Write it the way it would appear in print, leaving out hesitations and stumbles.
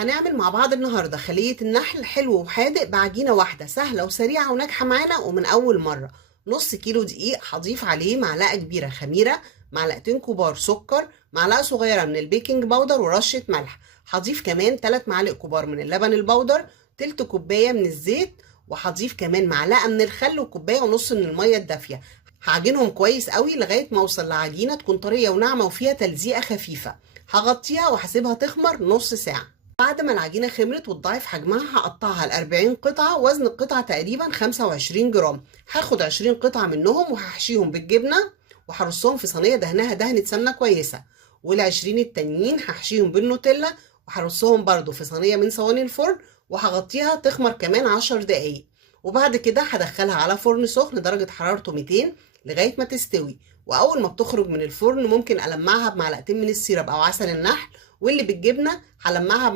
هنعمل مع بعض النهارده خلية النحل حلو وحادق بعجينة واحدة سهلة وسريعة وناجحة معانا ومن أول مرة. نص كيلو دقيق هضيف عليه معلقة كبيرة خميرة، معلقتين كبار سكر، معلقة صغيرة من البيكنج باودر ورشة ملح. هضيف كمان 3 معالق كبار من اللبن البودر، تلت كوباية من الزيت، وهضيف كمان معلقة من الخل وكوباية ونص من المية الدافية. هعجنهم كويس قوي لغاية ما اوصل لعجينة تكون طرية وناعمة وفيها تلزيقة خفيفة. هغطيها وهسيبها تخمر نص ساعة. بعد ما العجينة خمرت وتضاعف حجمها هقطعها ل40 قطعة، وزن القطعة تقريبا 25 جرام. هاخد 20 قطعة منهم وهحشيهم بالجبنة وهرصهم في صينية دهنها دهنة سمنة كويسة، وال20 التانيين هحشيهم بالنوتيلا وهرصهم برضو في صينية من صواني الفرن، وهغطيها تخمر كمان 10 دقايق. وبعد كده هدخلها على فرن سخن درجة حرارته 200 لغاية ما تستوي. وأول ما بتخرج من الفرن ممكن ألمعها بمعلقتين من السيرب أو عسل النحل، واللي بالجبنة هلمعها